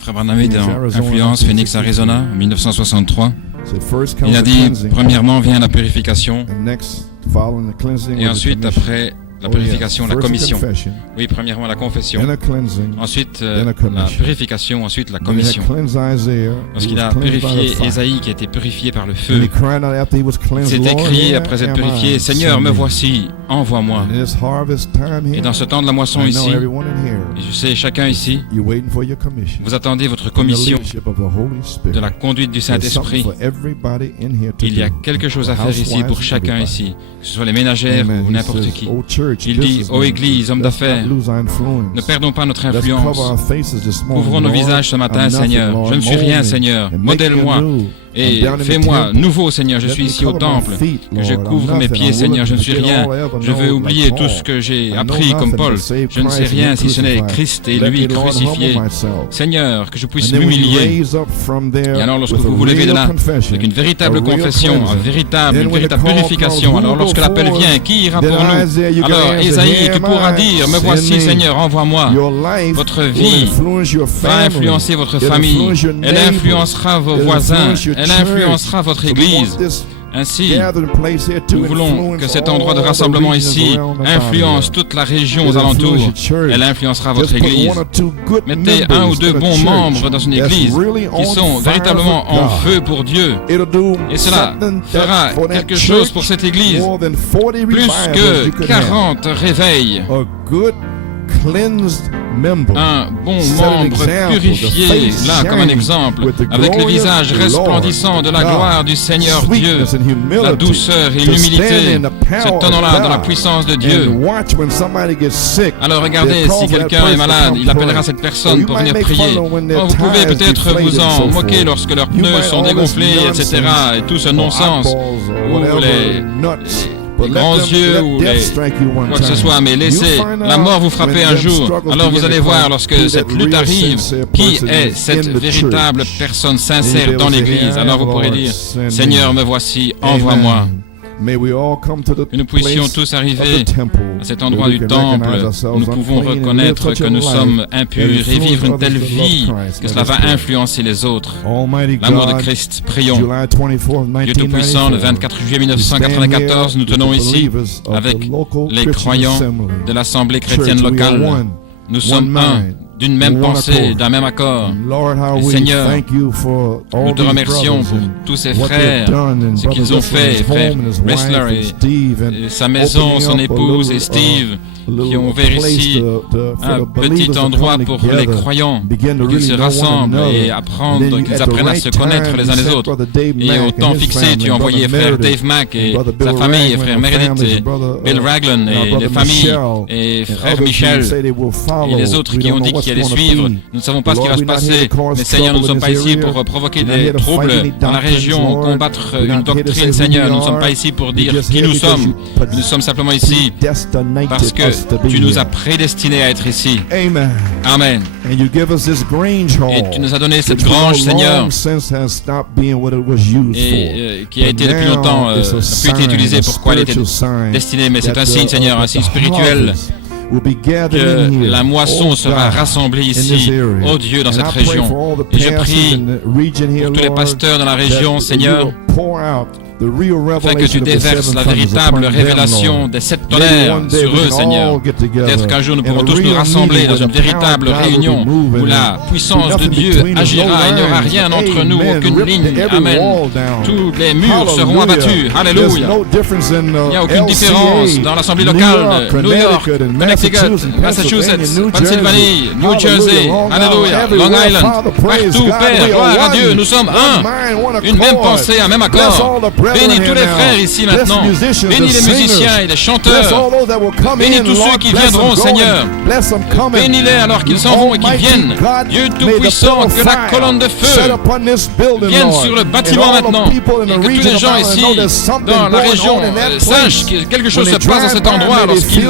Frère Branham est dans Influence, Phoenix, Arizona, en 1963. Il a dit, premièrement vient la purification, et ensuite, après la purification, la commission. Oui, premièrement la confession, ensuite la purification, ensuite la commission. Lorsqu'il a purifié Ésaïe, qui a été purifié par le feu, il s'est écrit après être purifié, « Seigneur, me voici, envoie-moi. » Et dans ce temps de la moisson ici, et je sais, chacun ici, vous attendez votre commission de la conduite du Saint-Esprit. Il y a quelque chose à faire ici pour chacun ici, que ce soit les ménagères ou n'importe qui. Il dit, ô Église, hommes d'affaires, ne perdons pas notre influence. Ouvrons nos visages ce matin, Seigneur. Je ne suis rien, Seigneur. Modèle-moi. Et fais-moi nouveau, Seigneur. Je suis ici au temple. Que je couvre mes pieds, Seigneur. Je ne suis rien. Je veux oublier tout ce que j'ai appris comme Paul. Je ne sais rien si ce n'est Christ et lui crucifié. Seigneur, que je puisse m'humilier. Et alors, lorsque vous vous levez de là, avec une véritable confession, une véritable purification, alors lorsque l'appel vient, qui ira pour nous? Alors, Ésaïe, tu pourras dire, me voici, Seigneur, envoie-moi. Votre vie va influencer votre famille. Elle influencera vos voisins. Elle influencera votre Église. Ainsi, nous voulons que cet endroit de rassemblement ici influence toute la région aux alentours. Elle influencera votre Église. Mettez un ou deux bons membres dans une Église qui sont véritablement en feu pour Dieu. Et cela fera quelque chose pour cette Église. Plus que 40 réveils. Un bon membre purifié, là comme un exemple, avec le visage resplendissant de la gloire du Seigneur Dieu, la douceur et l'humilité, se tenant là dans la puissance de Dieu. Alors regardez, si quelqu'un est malade, il appellera cette personne pour venir prier. Oh, vous pouvez peut-être vous en moquer lorsque leurs pneus sont dégonflés, etc. et tout ce non-sens, ou les grands yeux ou quoi que ce soit, mais laissez la mort vous frapper un jour. Alors vous allez voir, lorsque cette lutte arrive, qui est cette véritable personne sincère dans l'Église. Alors vous pourrez dire, Seigneur, me voici, envoie-moi. Que nous puissions tous arriver à cet endroit du temple où nous pouvons reconnaître que nous sommes impurs et vivre une telle vie que cela va influencer les autres. L'amour de Christ, prions. Dieu Tout-Puissant, le 24 juillet 1994, nous tenons ici avec les croyants de l'Assemblée chrétienne locale. Nous sommes un, d'une même pensée, d'un même accord. Et Seigneur, nous te remercions pour tous ces frères, ce qu'ils ont fait, frère Wrestler et sa maison, son épouse et Steve, qui ont ouvert ici un petit endroit pour les croyants, pour qu'ils se rassemblent et qu'ils apprennent à se connaître les uns les autres. Et au temps fixé, tu as envoyé frère Dave Mack et sa famille, et frère Meredith et Bill Raglan et les familles, et frère Michel et les autres qui ont dit qu'ils allaient suivre. Nous ne savons pas ce qui va se passer, mais Seigneur, nous ne sommes pas ici pour provoquer des troubles dans la région, combattre une doctrine, Seigneur. Nous ne sommes pas ici pour dire qui nous sommes. Nous sommes simplement ici parce que tu nous as prédestinés à être ici. Amen. Et tu nous as donné cette grange, Seigneur, et qui a été depuis longtemps plus été utilisée pour quoi elle était destinée, mais c'est un signe, Seigneur, un signe spirituel, que la moisson sera rassemblée ici, oh Dieu, dans cette région. Et je prie pour tous les pasteurs dans la région, Seigneur, afin que tu déverses la véritable révélation des 7 tonnerres sur eux, Seigneur. Peut-être qu'un jour nous pourrons tous nous rassembler dans une véritable réunion où la puissance de Dieu agira. Il n'y aura rien entre nous, aucune ligne. Amen. Tous les murs seront abattus. Alléluia. Il n'y a aucune différence dans l'assemblée locale. New York, Connecticut, Massachusetts, Pennsylvanie, New Jersey. Alléluia. Long Island. Partout, Père, gloire à Dieu. Nous sommes un. Une même pensée, un même accord. Bénis tous les frères ici maintenant. Bénis les musiciens et les chanteurs. Bénis tous ceux qui viendront, Seigneur. Bénis-les alors qu'ils s'en vont et qu'ils viennent. Dieu Tout-Puissant, que la colonne de feu vienne sur le bâtiment maintenant. Et que tous les gens ici, dans la région, sachent que quelque chose se passe dans cet endroit lorsqu'ils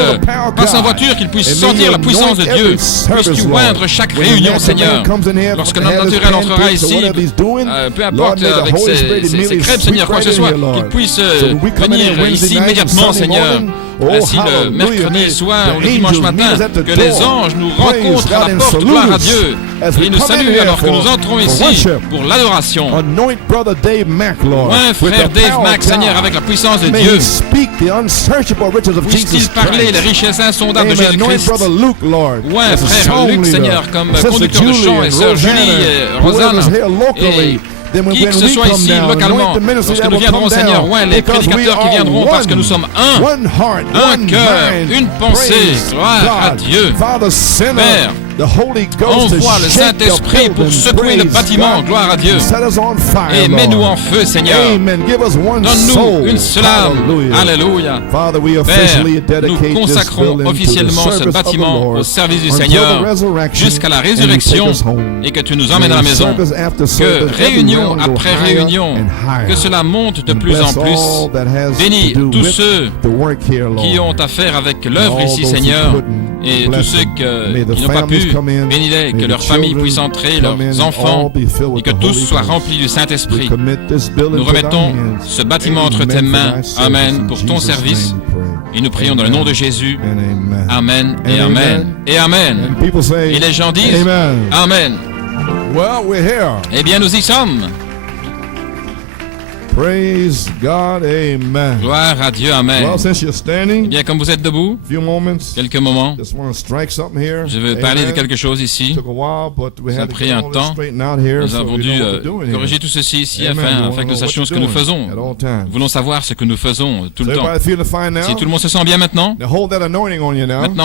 passent en voiture, qu'ils puissent sentir la puissance de Dieu. Puisses-tu oindre chaque réunion, Seigneur. Lorsque notre naturel entrera ici, peu importe avec ses crêpes, Seigneur, quoi que ce soit, soit qu'ils puissent venir ici immédiatement, Seigneur. Ainsi le mercredi soir ou le dimanche matin, que les anges nous rencontrent à la porte, gloire à Dieu, et nous saluent alors que nous entrons ici pour l'adoration. Frère Dave Mack, Seigneur, avec la puissance de Dieu, puisse-t-il parler les richesses insondables de Jésus-Christ. Frère Luc, Seigneur, comme conducteur de chant, et sœur Julie et Rosanne, et qui que ce soit ici, localement, lorsque nous viendrons, Seigneur, les prédicateurs qui viendront, parce que nous sommes un cœur, une pensée, gloire à Dieu. Père, envoie le Saint-Esprit pour secouer le bâtiment, gloire à Dieu, et mets-nous en feu, Seigneur. Donne-nous une seule âme. Alléluia. Père, nous consacrons officiellement ce bâtiment au service du Seigneur jusqu'à la résurrection, et que tu nous emmènes à la maison, que réunion après réunion, que cela monte de plus en plus. Bénis tous ceux qui ont affaire avec l'œuvre ici, Seigneur, et tous ceux qui n'ont pas pu. Bénis-les, que leurs familles puissent entrer, leurs enfants, et que tous soient remplis du Saint-Esprit. Nous remettons ce bâtiment entre tes mains. Amen. Pour ton service. Et nous prions dans le nom de Jésus. Amen et Amen et Amen. Et les gens disent Amen. Eh bien, nous y sommes. Praise God, amen. Gloire à Dieu, amen. Well, since you're standing, eh bien, comme vous êtes debout, quelques moments, je veux parler de quelque chose ici. Ça a pris un temps. Nous avons dû corriger tout ceci ici afin que nous sachions ce que nous faisons. Nous voulons savoir ce que nous faisons tout le temps. Si tout le monde se sent bien maintenant,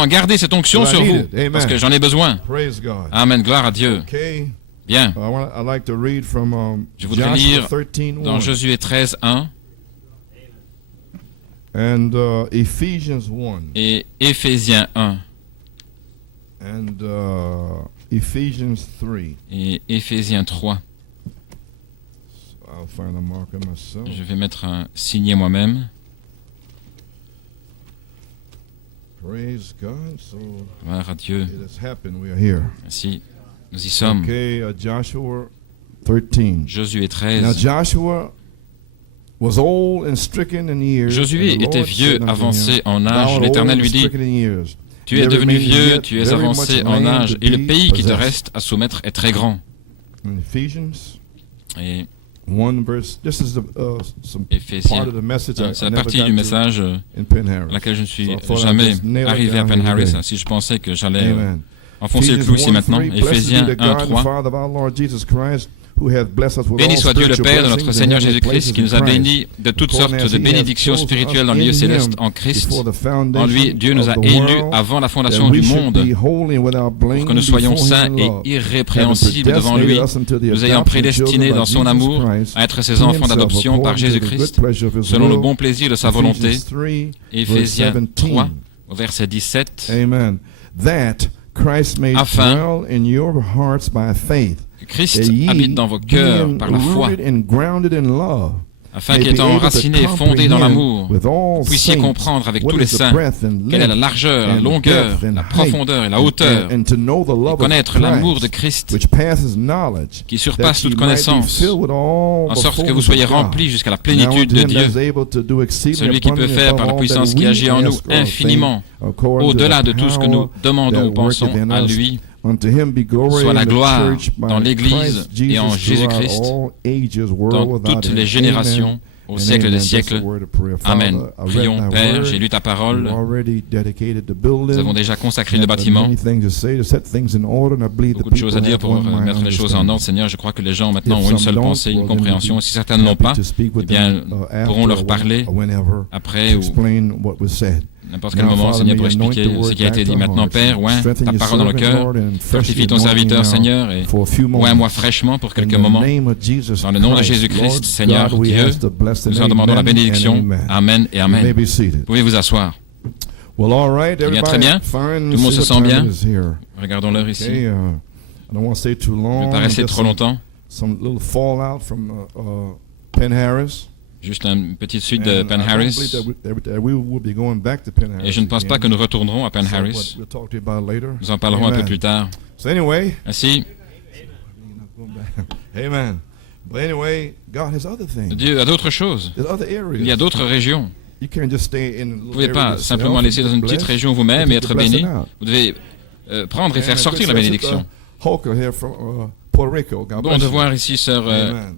gardez cette onction sur vous, parce que j'en ai besoin. Amen, gloire à Dieu. Bien. Je voudrais lire dans Josué 13, 1 et Éphésiens 1 et Éphésiens 3. Je vais mettre un signé moi-même. Gloire à Dieu. Merci. Nous y sommes. Josué 13. Josué était vieux, avancé en âge. L'Éternel lui dit, tu es devenu vieux, tu es avancé en âge, et le pays qui te reste à soumettre est très grand. Et Éphésiens, c'est la partie du message à laquelle je ne suis jamais arrivé à Penn Harris. Si je pensais que j'allais enfoncer le clou ici maintenant. Éphésiens 1, 3. Béni soit Dieu le Père de notre Seigneur Jésus-Christ, qui nous a bénis de toutes sortes de bénédictions spirituelles dans le lieu céleste en Christ. En lui, Dieu nous a élus avant la fondation du monde pour que nous soyons saints et irrépréhensibles devant lui, nous ayant prédestinés dans son amour à être ses enfants d'adoption par Jésus-Christ, selon le bon plaisir de sa volonté. Éphésiens 3, au verset 17. Afin que Christ habite dans vos cœurs par la foi, afin qu'étant enracinés et fondés dans l'amour, vous puissiez comprendre avec tous les saints quelle est la largeur, la longueur, la profondeur et la hauteur, et connaître l'amour de Christ qui surpasse toute connaissance, en sorte que vous soyez remplis jusqu'à la plénitude de Dieu, celui qui peut faire par la puissance qui agit en nous infiniment, au-delà de tout ce que nous demandons ou pensons, à lui soit la gloire dans l'Église et en Jésus-Christ, dans toutes les générations, au siècle des siècles. Amen. Prions, Père, j'ai lu ta parole. Nous avons déjà consacré le bâtiment. Beaucoup de choses à dire pour mettre les choses en ordre, Seigneur. Je crois que les gens maintenant ont une seule pensée, une compréhension. Si certains ne l'ont pas, eh bien, pourront leur parler après ou n'importe quel moment, Seigneur, pour expliquer ce qui a été dit. Maintenant, Père, ta parole dans le cœur, fortifie ton serviteur, Seigneur, et moi fraîchement pour quelques moments. Dans le nom de Jésus-Christ, Seigneur Dieu, nous en demandons la bénédiction. Amen et Amen. Vous pouvez vous asseoir. Eh bien, très bien. Tout le monde se sent bien. Regardons l'heure ici. Je ne vais pas rester trop longtemps. Juste une petite suite de Penn Harris. Et je ne pense pas que nous retournerons à Penn Harris. Nous en parlerons un peu plus tard. Ainsi, But anyway, God has other things. Dieu a d'autres choses. There's other areas. Il y a d'autres régions. You can't just stay in a Vous ne little pouvez area pas yourself simplement and laisser dans une be petite blessed, région vous-même et and être take the béni. blessing out. Vous devez prendre et faire And sortir la this is, bénédiction. Holker here from Puerto Rico. God Bon bless de you. voir ici Sœur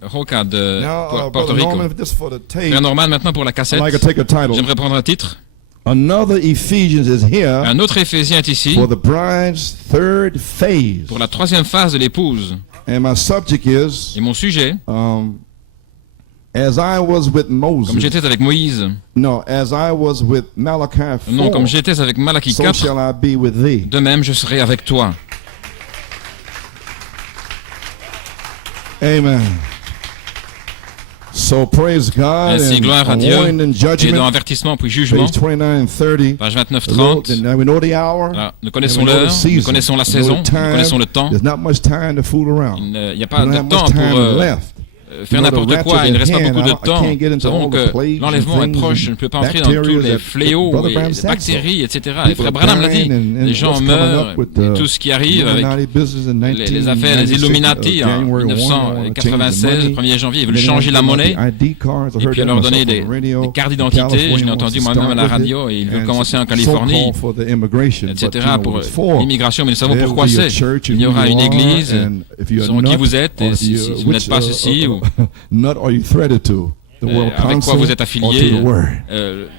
Roca de Now, Porto Brother Rico. Norman, just for the tape, Frère Norman, maintenant pour la I'd cassette, like to take a title. j'aimerais prendre un titre. Another Ephesians is here Un autre Éphésien est ici for the bride's third phase. pour la troisième phase de l'épouse. And my subject is, Et mon sujet, as I was with Moses. comme j'étais avec Moïse, No, as I was with Malachi 4. non, comme j'étais avec Malachie So 4, shall I be with thee. de même je serai avec toi. Amen. So praise God. Ainsi, gloire à and Dieu. warning and Et dans judgment. avertissement puis jugement, Page 29 and 30. page 29-30. And we know the hour. Voilà, nous connaissons and we know l'heure, the season. nous connaissons la We know saison, the nous time. connaissons le temps. There's not much time to fool around. Il n'y a We pas don't de have temps much pour time left. faire n'importe quoi, il ne reste pas beaucoup de temps. I can't get Nous into savons all the que plagues l'enlèvement and est things proche, je ne peux pas entrer dans bacteria tous les that fléaux Brother et Branham les said so. bactéries, etc. Et People Frère Branham l'a dit, dying and les gens what's coming meurent, up with et tout ce qui arrive avec Illuminati business in les affaires des 1996, Illuminati en January 1, they wanna 1996, change the le money. 1er janvier, ils veulent Then changer la they want monnaie. ID cards. I Et heard puis that leur donner myself des on the radio. cartes d'identité, je l'ai California entendu wants to moi-même à la start with radio, it, et ils veulent and commencer en it's Californie, so-called for the immigration, but, etc. you know, pour it's for. l'immigration, mais nous savons There pourquoi will be a c'est. church Il and y aura who une you are, église, and if you're nous a savons qui nut, vous êtes, or et si vous n'êtes pas ceci, ou nut are you threaded to? The World avec quoi Council vous êtes or affilié, to the Word?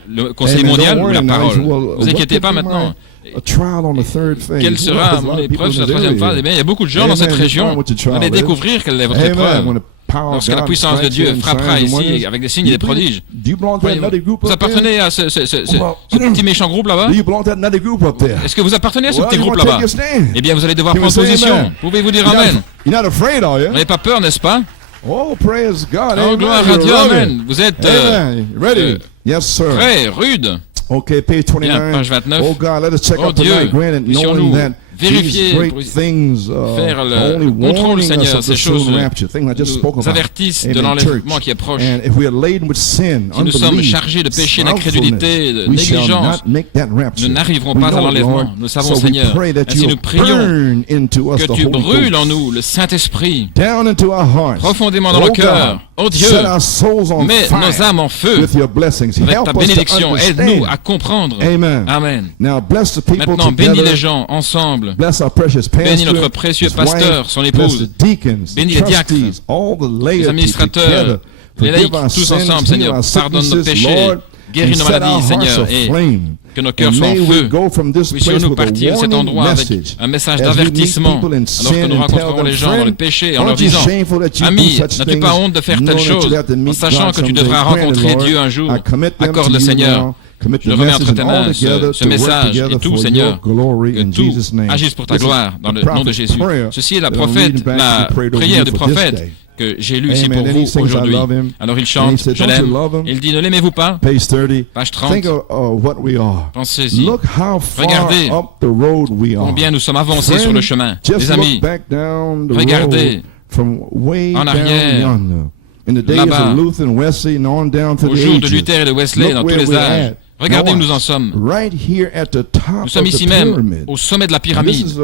le Conseil Amen. mondial Don't ou la worry now. parole. Well, Ne vous inquiétez pas maintenant. A trial on the third phase. Quelle sera Well, l'épreuve sur la people in troisième this phase? area. Eh bien, il y a beaucoup de gens dans Amen. cette You région. find what your Vous trial allez is. découvrir quelle est votre Amen. épreuve. When the power of Lorsque la God puissance de strikes Dieu you in frappera signs and ici wonders. avec des signes et des prodiges. Do you belong to that nutty group Vous up there? appartenez à ce petit méchant groupe là-bas? Do you belong to that nutty group up there? Est-ce que vous appartenez à ce Well, petit you groupe wanna là-bas? take your stand. Eh bien, vous allez devoir Can we prendre say position. amen? Pouvez-vous dire You're Amen? not, you're not afraid, are you? Vous n'avez pas peur, n'est-ce pas? Oh, praise God. Oh, Amen. gloire à You're Dieu, rugged. Amen. Vous êtes Amen. Ready? Yes, sir. prêts, rudes. Okay, page 29. Bien, page 29. Oh God, let us check Oh out Dieu, tonight, granted, puissions-nous knowing that vérifier, these great pour things faire le only contrôle, warning us Seigneur, of ces the choses soon rapture, thing I just spoke nous about. avertissent de Amen, l'enlèvement church. qui est proche. And if we are laden with sin, Si nous sommes unbelief, chargés de péché, slothfulness, d'incrédulité, de we shall négligence, not make that rapture. nous n'arriverons We pas à know it, l'enlèvement. Lord. Nous savons, So we Seigneur. pray that Ainsi, you nous prions burn into us que the tu Holy brûles en Ghost, nous le Saint-Esprit, down into our hearts. profondément dans nos Oh cœurs. God, Oh Dieu, set our souls on mets fire nos âmes en feu with your blessings. avec Help ta us to bénédiction. Aide-nous understand. à comprendre. Amen. Amen. Now bless the people Maintenant, bénis together. les gens ensemble. Bless our precious Bénis pastor, notre précieux his pasteur, wife, son bless épouse. the deacons, Bénis the les diacres, trustees, all the les laity administrateurs, together. les laïcs, Forgive our tous sins, ensemble, heal Seigneur. our Pardonne nos sicknesses, péchés, Lord, guéris and nos set maladies, our Seigneur, hearts et aflame. que nos cœurs And soient en may we feu. go from this place Puissions-nous with a partir de cet warning endroit avec message. un message As we meet d'avertissement, people in alors que sin nous and tell rencontrerons them, les gens dans le friend, péché, en leur aren't you disant, shameful that you Ami, do such n'as-tu things, pas honte de faire telle knowing that chose, you have to en meet sachant God que tu someday? devras Granted, rencontrer Lord, Dieu un jour? I commit them Accorde to le you Seigneur. now. Commit Je the remets entre message tes all mains together ce to work message together et tout, for Seigneur, your glory que in tout Jesus' name. agisse pour ta This is gloire dans the le nom de prophet's Jésus. prayer Ceci est la that I'm reading back la to pray over prière you du for this prophète day. que j'ai lue ici Amen. pour And he vous sings, I aujourd'hui. love him. Alors il And he chante, said, je "Don't you l'aime. love him?" Il dit, ne l'aimez-vous pas? Page 30. Page 30. Think of what we are. Pensez-y. Look how far Regardez up the road we are. combien nous sommes avancés sur le chemin. Just Les look amis, back down the regardez road from way en down arrière, yonder. In the days là-bas, of Luther and Wesley and on down to au the jour de ages. Luther et de Wesley, Look dans tous where les we're âges. at. Regardez où Now nous en sommes. right here at the top Nous sommes of ici the même, pyramid. au sommet de la And this pyramide. is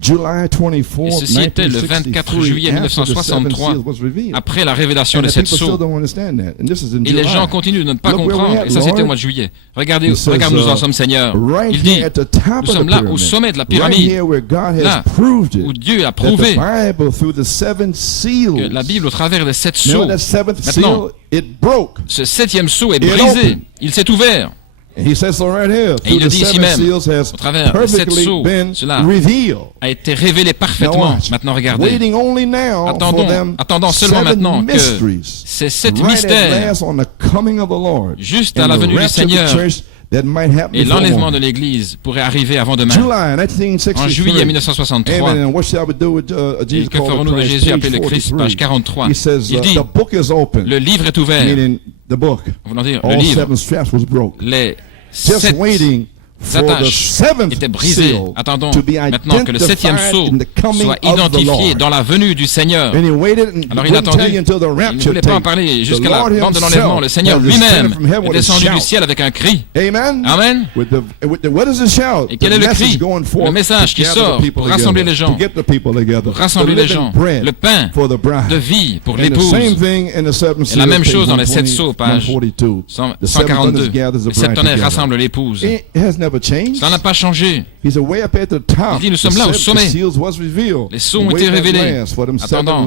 July 24, Et ceci était le 24 juillet 1963, après la révélation de cette sceau. Et les gens continuent de ne pas comprendre. Et ça, c'était au mois de juillet. Regardez, regarde où nous en sommes, Seigneur. Il dit, nous sommes là, au sommet de la pyramide, là où Dieu a prouvé que la Bible, au travers des 7 sceaux, maintenant, ce 7e sceau est brisé. Il s'est ouvert. Et il le dit ici même, au travers de 7 sceaux, cela a été révélé parfaitement. Maintenant, regardez. Attendons seulement maintenant que ces 7 mystères, juste à la venue du Seigneur, et l'enlèvement de l'Église pourrait arriver avant demain. En juillet 1963, et que ferons-nous de Jésus appelé le Christ, page 43. Il dit, le livre est ouvert. Voulant dire, le livre, les 7 attaches étaient brisées. Attendons maintenant que le septième sceau soit identifié dans la venue du Seigneur. Alors il a attendu, il ne voulait pas en parler jusqu'à la bande de l'enlèvement. Le Seigneur lui-même est descendu du ciel avec un cri. Amen. Et quel est le cri? Le message qui sort pour rassembler les gens. Pour rassembler les gens. Le pain de vie pour l'épouse. Et la même chose dans les 7 sceaux, page 142. Les 7 tonnerres rassemblent l'épouse. Cela n'a pas changé. Il dit, nous sommes là au sommet. Les sceaux ont été révélés. Attendant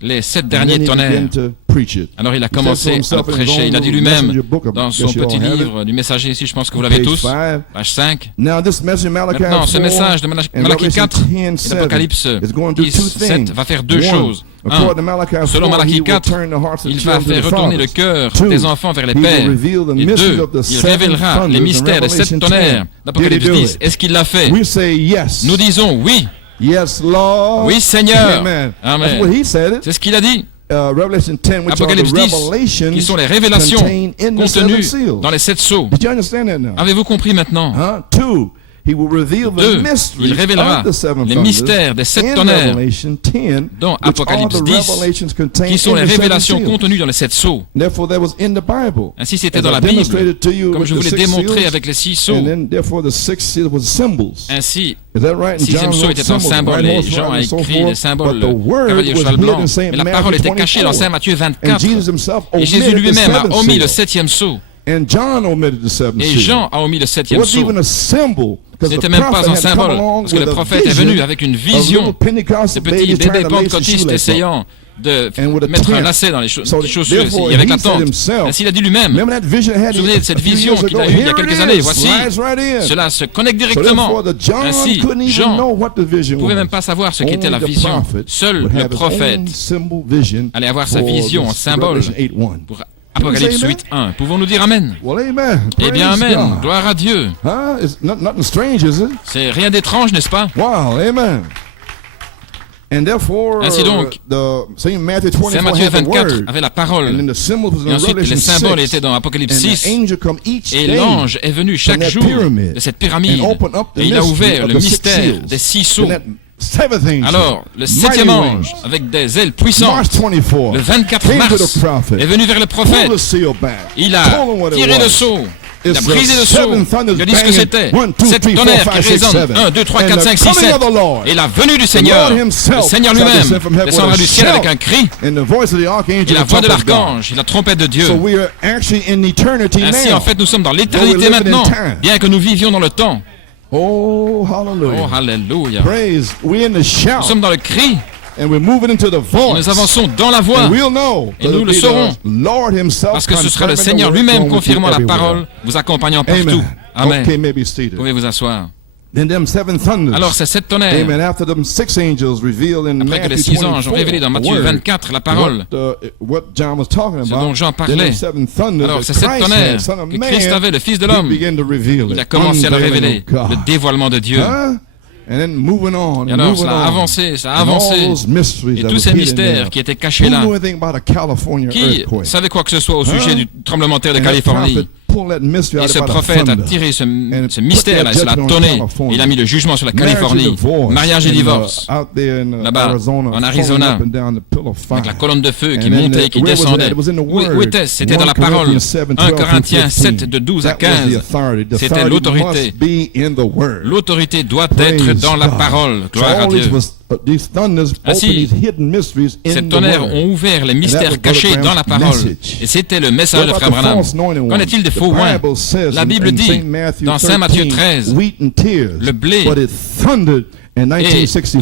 les 7 derniers tonnerres. Alors il a commencé à prêcher. Il a dit lui-même dans son petit livre du messager ici, je pense que vous l'avez tous, page 5. Maintenant, ce message de Malachie 4 et d'Apocalypse 10, 7 va faire deux choses. Selon Malachie 4, il va faire retourner le cœur des enfants vers les pères. Et 2, il révélera les mystères des 7 tonnerres d'Apocalypse 10. Est-ce qu'il l'a fait? Nous disons oui. Oui, Seigneur. Amen. C'est ce qu'il a dit. Apocalypse 10, qui sont les révélations contenues dans les 7 sceaux. Avez-vous compris maintenant? 2, il révélera les mystères des 7 tonnerres dans Apocalypse 10, qui sont les révélations contenues dans les 7 sceaux. Ainsi, c'était dans la Bible, comme je vous l'ai démontré avec les 6 sceaux. Ainsi, le 6e sceau était un symbole, et Jean a écrit les symboles, le cavalier cheval blanc, mais la parole était cachée dans Saint Matthieu 24, et Jésus lui-même a omis le 7e sceau. Et Jean a omis le 7e sceau. Ce n'était même pas un symbole, parce que le prophète est venu avec une vision de petits bébés pentecôtistes essayant de mettre un lacet dans les chaussures et avec la tente. Ainsi, il a dit lui-même, vous vous souvenez de cette vision qu'il a eue il y a quelques années, voici, cela se connecte directement. Ainsi, Jean ne pouvait même pas savoir ce qu'était la vision. Seul le prophète allait avoir sa vision en symbole pour Apocalypse 8.1. Pouvons-nous dire Amen? Eh bien, Amen. Gloire à Dieu. C'est rien d'étrange, n'est-ce pas? Ainsi donc, Saint Matthieu 24 avait la parole. Et ensuite, les symboles étaient dans Apocalypse 6. Et l'ange est venu chaque jour de cette pyramide. Et il a ouvert le mystère des 6 sceaux. Alors, le 7e ange, avec des ailes puissantes, le 24 mars, est venu vers le prophète. Il a tiré le sceau. Il a brisé le sceau. Il a dit ce que c'était. 7 tonnerres qui résonnent. 1, 2, 3, 4, 5, 6, 7. Et la venue du Seigneur, le Seigneur lui-même, descendra du ciel avec un cri. Et la voix de l'archange, et la trompette de Dieu. Ainsi, en fait, nous sommes dans l'éternité maintenant, bien que nous vivions dans le temps. Oh, hallelujah. Nous sommes dans le cri. Et nous avançons dans la voie. Et nous le saurons. Parce que ce sera le Seigneur lui-même confirmant la parole, vous accompagnant partout. Amen. Vous pouvez vous asseoir. Alors ces 7 tonnerres, après que les 6 anges ont révélé dans Matthieu 24 la parole, ce dont Jean parlait, alors ces 7 tonnerres que Christ avait, le Fils de l'homme, il a commencé à le révéler, le dévoilement de Dieu. Et alors ça a avancé, et tous ces mystères qui étaient cachés là, qui savait quoi que ce soit au sujet du tremblement de terre de Californie? Et ce prophète a tiré ce mystère là, et cela a tonné. Il a mis le jugement sur la Californie, mariage et divorce, là-bas, en Arizona, avec la colonne de feu qui montait et qui descendait. Où était-ce? C'était dans la parole. 1 Corinthiens 7, de 12 à 15. C'était l'autorité. L'autorité doit être dans la parole. Gloire à Dieu. Ainsi, ces tonnerres ont ouvert les mystères cachés dans la parole. Et c'était le message de Frère Branham. Qu'en est-il des faux oins? La Bible dit, dans Saint Matthieu 13, le blé et la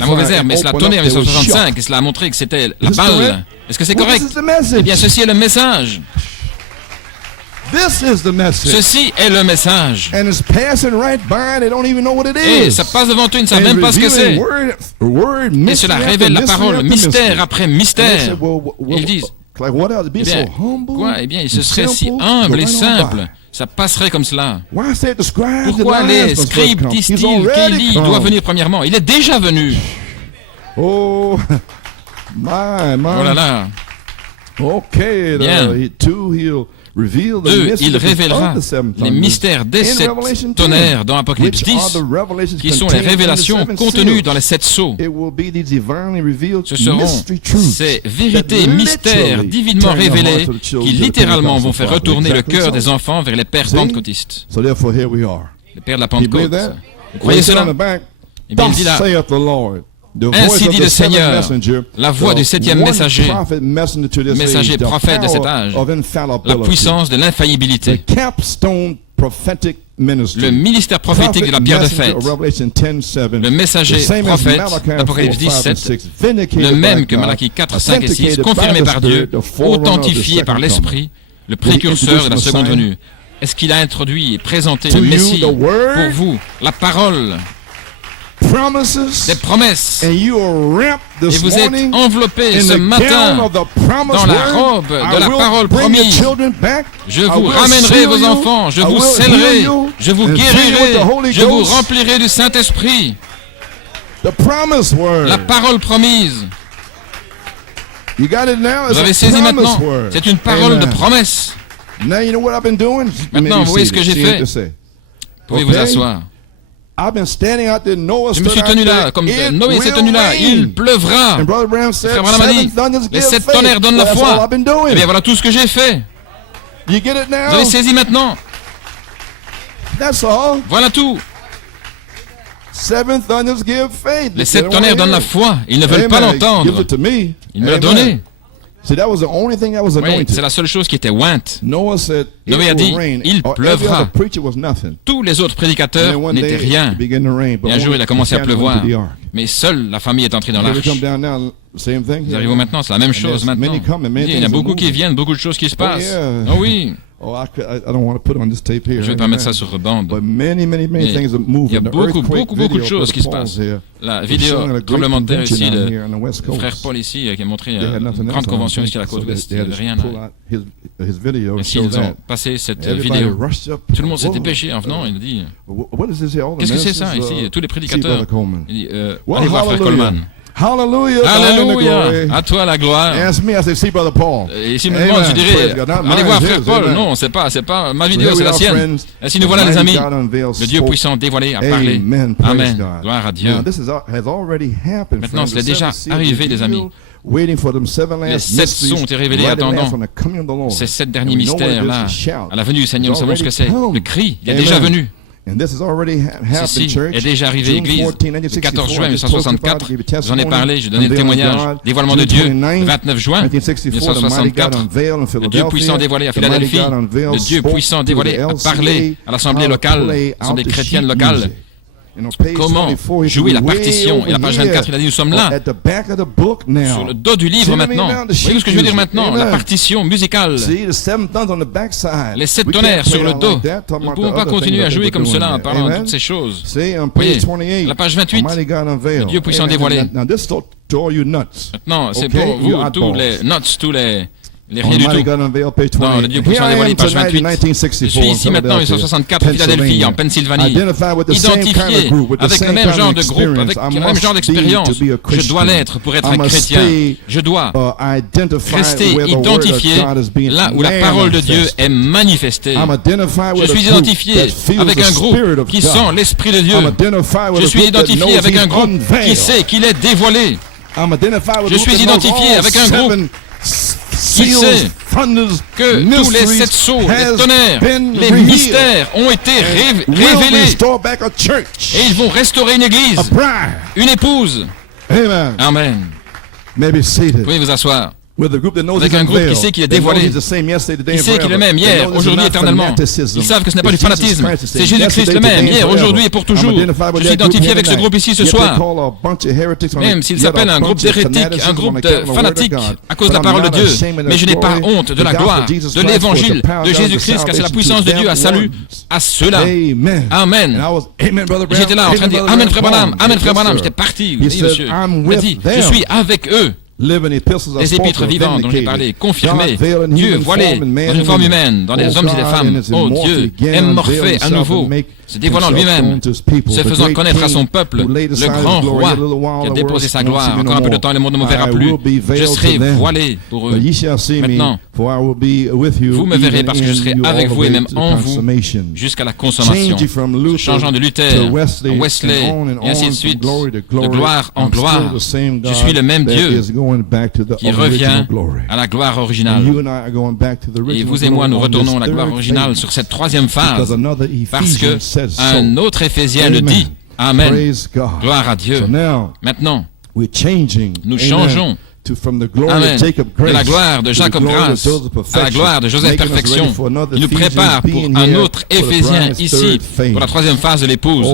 mauvaise herbe, mais cela tonnait en 1965, et cela a montré que c'était la balle. Est-ce que c'est correct? Eh bien, ceci est le message. Ceci est le message. Et ça passe devant eux, ils ne savent même pas ce que c'est. Et cela révèle la parole, mystère après mystère. Ils disent, eh bien, quoi? Eh bien, il se serait si humble et simple. Ça passerait comme cela. Pourquoi les scribes disent-ils qu'Élie doit venir premièrement? Il est déjà venu. Oh là là. Okay, bien. 2. Il révélera les mystères des 7 tonnerres dans Apocalypse 10, qui sont les révélations contenues dans les 7 sceaux. Ce seront ces vérités, mystères divinement révélés qui littéralement vont faire retourner le cœur des enfants vers les pères pentecôtistes. Les pères de la Pentecôte. Vous croyez cela? Eh bien, il dit là, ainsi dit le Seigneur, la voix du 7e messager, prophète de cet âge, la puissance de l'infaillibilité, le ministère prophétique de la pierre de fête, le messager prophète d'Apocalypse 17, le même que Malachie 4, 5 et 6, confirmé par Dieu, authentifié par l'Esprit, le précurseur de la seconde venue. Est-ce qu'il a introduit et présenté le Messie pour vous, la parole des promesses, et vous êtes enveloppés ce matin dans la robe de la parole promise. Je vous ramènerai vos enfants, je vous scellerai, je vous guérirai, je vous remplirai du Saint-Esprit. La parole promise. Vous avez saisi maintenant, c'est une parole de promesse. Maintenant, vous voyez ce que j'ai fait. Vous pouvez vous asseoir. Je me suis tenu là, comme Noé s'est tenu là. Il pleuvra. Frère Branham a dit, les 7 tonnerres donnent la foi. Eh bien, voilà tout ce que j'ai fait. Vous avez saisi maintenant. Voilà tout. Les 7 tonnerres donnent la foi. Ils ne veulent pas l'entendre. Il me l'a donné. Oui, c'est la seule chose qui était ointe. Noé a dit, il pleuvra. Tous les autres prédicateurs n'étaient rien. Et un jour, il a commencé à pleuvoir. Mais seule la famille est entrée dans l'arche. Nous arrivons maintenant, c'est la même chose maintenant. Il y a beaucoup qui viennent, beaucoup de choses qui se passent. Oh oui. Je ne vais pas mettre ça sur bande. Mais il y a beaucoup de choses qui se passent. La vidéo tremblement de terre ici, le frère Paul ici qui a montré une grande convention ici à la côte ouest, il n'y avait rien là. Et s'ils ont passé cette vidéo, tout le monde s'est dépêché en venant, il a dit, qu'est-ce que c'est ça ici? Tous les prédicateurs, il dit, allez voir frère Coleman. Alléluia! À toi la gloire. Et s'il me demande, je dirais, allez voir frère Paul. Non, c'est pas ma vidéo, c'est la sienne. Ainsi nous voilà les amis. Le Dieu puissant dévoilé a parlé. Amen. Gloire à Dieu. Maintenant, cela est déjà arrivé, les amis. Les 7 sons ont été révélés attendant ces 7 derniers mystères-là. À la venue du Seigneur, nous savons ce que c'est. Le cri, il est déjà venu. Ceci est déjà arrivé, Église. Le 14 juin 1964, j'en ai parlé, j'ai donné le témoignage. Dévoilement de Dieu, 29 juin 1964. Le Dieu puissant dévoilé à Philadelphie. Le Dieu puissant dévoilé a parlé à l'Assemblée locale. Ce sont des chrétiennes locales. Comment jouer la partition. Et la page 24, il a dit, nous sommes là, sur le dos du livre maintenant. Vous voyez ce que je veux dire maintenant? La partition musicale. Les 7 tonnerres sur le dos. Nous ne pouvons pas continuer à jouer comme cela en parlant de toutes ces choses. Vous voyez, la page 28, le Dieu puissant dévoilé. Maintenant, c'est pour vous, tous les notes, tous les rien du tout. Non, le Dieu puissant dévoilé, page 28. Je suis ici maintenant, 1964, à Philadelphie, en Pennsylvanie, identifié avec le même genre de groupe, avec le même genre d'expérience. Je dois l'être pour être un chrétien. Je dois rester identifié là où la parole de Dieu est manifestée. Je suis identifié avec un groupe qui sent l'Esprit de Dieu. Je suis identifié avec un groupe qui sait qu'il est dévoilé. Je suis identifié avec un groupe qui sait que tous les 7 sceaux, les tonnerres, les mystères ont été révélés et ils vont restaurer une église, une épouse. Amen. Vous pouvez vous asseoir. Avec un groupe qui sait qu'il est dévoilé, qui sait qu'il est le même hier, aujourd'hui, éternellement. Ils savent que ce n'est pas du fanatisme, c'est Jésus-Christ le même, hier, aujourd'hui et pour toujours. Je suis identifié avec ce groupe ici ce soir. Même s'ils s'appellent un groupe d'hérétiques, un groupe de fanatiques à cause de la parole de Dieu, mais je n'ai pas honte de la gloire, de l'évangile, de Jésus-Christ, car c'est la puissance de Dieu à salut à ceux-là. Amen. J'étais là en train de dire Amen frère Branham, Amen frère Branham. J'étais parti, oui monsieur. Il a dit, je suis avec eux. Les épîtres vivantes dont j'ai parlé, confirmées, Dieu voilé dans une forme humaine, dans les hommes et les femmes. Oh Dieu, aime Morphée à nouveau, se dévoilant lui-même, se faisant connaître à son peuple, le grand roi qui a déposé sa gloire. Encore un peu de temps, le monde ne me verra plus. Je serai voilé pour eux. Maintenant, vous me verrez parce que je serai avec vous et même en vous jusqu'à la consommation. Changeant de Luther en Wesley et ainsi de suite, de gloire en gloire. Je suis le même Dieu qui revient à la gloire originale. Et vous et moi, nous retournons à la gloire originale sur cette troisième phase parce que un autre Ephésien le dit. Amen. Gloire à Dieu. Maintenant, nous changeons. Amen. De la gloire de Jacob Grâce à la gloire de Joseph Perfection. Il nous prépare pour un autre Éphésien ici, pour la troisième phase de l'épouse.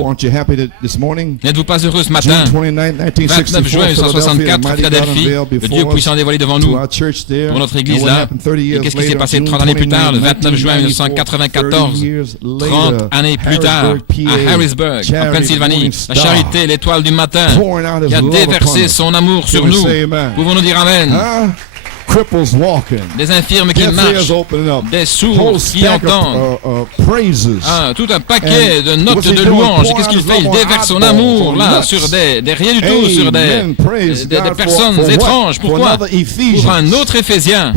N'êtes-vous pas heureux ce matin? 29 juin 1964 à Philadelphie, le Dieu puissant dévoilé devant nous, pour notre église là. Et qu'est-ce qui s'est passé 30 années plus tard, le 29 juin 1994, 30 années plus tard, à Harrisburg, en Pennsylvanie, la charité, l'étoile du matin, qui a déversé son amour sur nous. Pouvons-nous dire Amen? Des infirmes qui marchent, des sourds qui entendent, tout un paquet de notes de louanges. Qu'est-ce qu'il fait? Il déverse son amour là sur des rien du tout, sur des personnes étranges. Pourquoi? Pour un autre Ephésien,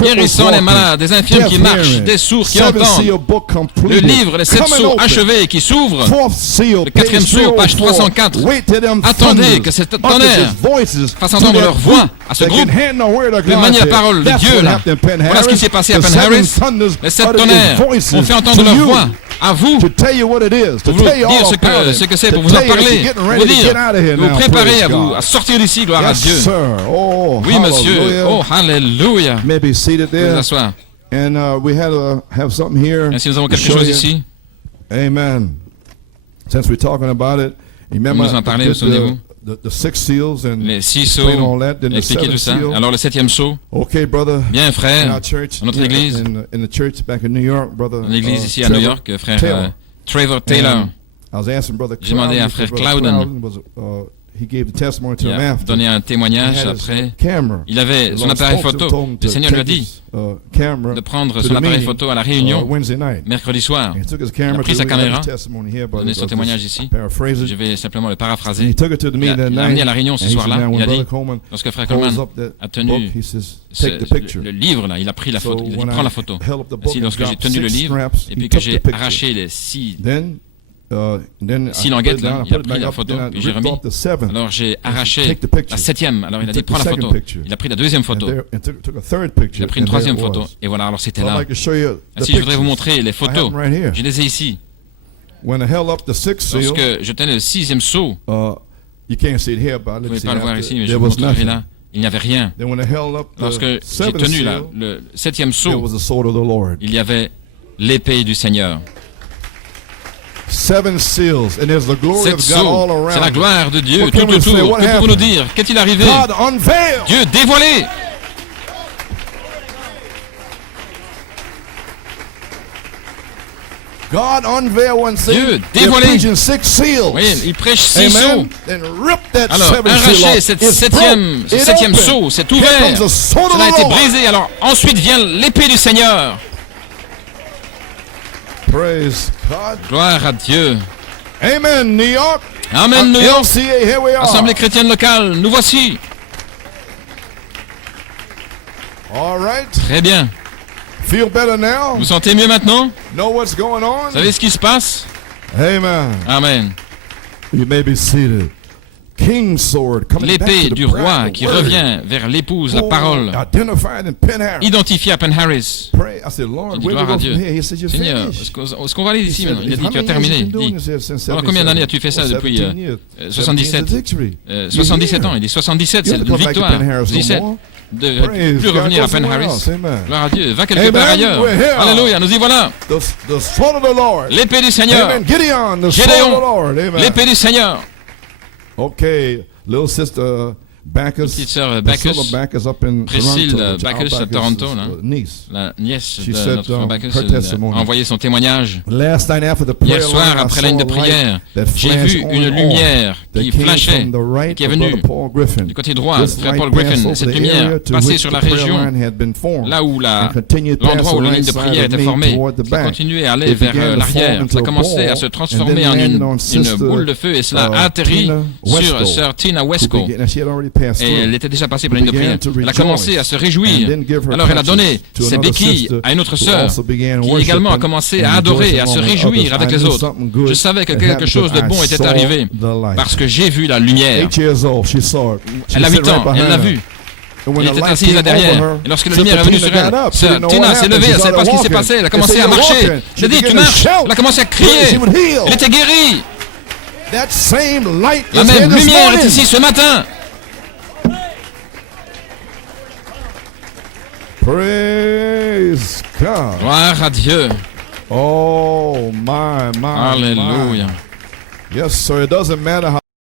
guérissant les malades, des infirmes qui marchent, des sourds qui entendent. Le livre, les 7 sceaux achevés qui s'ouvrent, le 4e sceau, page 304. Attendez que cet tonnerre fasse entendre leur voix à ce groupe. Le manier la parole de Dieu là. Voilà ce qui s'est passé à Penn Harris. Les 7 tonnerres ont fait entendre leur voix à vous, pour vous dire ce que c'est, pour vous en parler, vous dire, vous préparer à sortir d'ici, gloire à Dieu. Oui, monsieur. Oh, hallelujah. Vous asseoir. Ainsi, nous avons quelque chose ici. Amen. Since we're talking about it, nous en parlez, vous souvenez-vous? Les 6 sceaux, expliquez tout ça. Alors le 7e sceau, bien frère, dans notre église, l'église ici à New York, frère Trevor Taylor, j'ai demandé à frère Clouden, il a donné un témoignage après. Il avait son appareil photo. Le Seigneur lui a dit de prendre son appareil photo à la réunion mercredi soir. Il a pris sa caméra, donné son témoignage ici. Je vais simplement le paraphraser. Il l'a amené à la réunion ce soir-là. Il a dit, lorsque frère Coleman a tenu le livre, là, il a pris la photo. Il a dit, prends la photo. Ainsi, lorsque j'ai tenu le livre et puis que j'ai arraché les 6 languettes, là, il a pris la photo, puis j'ai remis. Alors j'ai arraché la 7e. Alors il a dit, prends la photo. Il a pris la 2e photo. Il a pris une 3e photo. Et voilà, alors c'était là. Ainsi, je voudrais vous montrer les photos. Je les ai ici. Lorsque je tenais le 6e sceau, vous ne pouvez pas le voir ici, mais je vous montrerai là. Il n'y avait rien. Lorsque j'ai tenu là, le 7e sceau, il y avait l'épée du Seigneur. 7 sceaux, c'est la gloire de Dieu tout autour. Que pouvons-nous dire? Qu'est-il arrivé? Dieu dévoilé. Dieu dévoilé. Oui, il prêche 6 sceaux. Alors, arrachez cette 7e sceau, c'est ouvert. Cela a été brisé. Alors, ensuite vient l'épée du Seigneur. Gloire à Dieu. Amen, New York. Amen, New York. Assemblée chrétienne locale, nous voici. Très bien. Vous vous sentez mieux maintenant? Vous savez ce qui se passe? Amen. Amen. L'épée du roi qui revient vers l'épouse, la parole, identifiée à Penn Harris. J'ai dit, gloire à Dieu. Seigneur, est-ce qu'on va aller d'ici maintenant? Il a dit, tu as terminé. Il dit, alors combien d'années as-tu fait ça depuis 77 ans. Il dit, 77, c'est une victoire. 17, de ne plus revenir à Penn Harris. Gloire à Dieu. Va quelque part ailleurs. Alléluia, nous y voilà. L'épée du Seigneur. Gédéon. L'épée du Seigneur. Okay, little sister Bacchus, petite sœur Priscilla Bacchus, Bacchus up in Priscille Toronto, Bacchus à Bacchus' Toronto, là. niece. La nièce She de said, notre frère Bacchus, her testimony. a envoyé son témoignage. Last night after the prayer Hier soir, line, I après la ligne de saw a light prière, that j'ai flashed vu on une and off lumière that qui came flashait, from the right qui est of venue Brother Paul Griffin. du côté droit, This frère light Paul passed Griffin. over Cette the lumière area to passait which sur the la prayer région, line had been formed, là où and continued past l'endroit the où la right ligne de side prière of était me formée. toward the Ça back. continuait à aller It vers began to l'arrière. form into Ça a commençait ball, à se and transformer then en landed on une Sister, boule de feu, et cela a atterri Tina sur Wesco, sœur Tina who Wesco. began- she had already passed Et elle through. était déjà passée par la ligne de began prière. to Elle a rejoice commencé à se réjouir. and then give her Alors elle a donné conscience to ses another béquilles sister à une autre who sœur also began qui également a worshiping commencé and à adorer et à rejoicing se among réjouir others. avec I les knew autres. something good Je savais que had quelque happened chose de because bon I était saw arrivé the light. parce que j'ai vu la lumière. 8 years old, she saw it. She Elle a sat 8 right ans, elle l'a behind her. vue. And when Elle the était light assise là came over derrière. her, Et lorsque la Sister lumière est venue Tina sur elle, got up. She sœur didn't know Tina what s'est happened. levée, She elle ne savait pas ce qui s'est started passé. Elle a walking. commencé She à started marcher. walking. J'ai dit, She tu began to marches. shout. Elle a commencé à She crier. would heal. Elle était guérie. That same light La is here même this lumière est morning. ici ce matin. Praise God. Gloire à Dieu. Oh my. Alléluia. Yes, sir. It doesn't matter how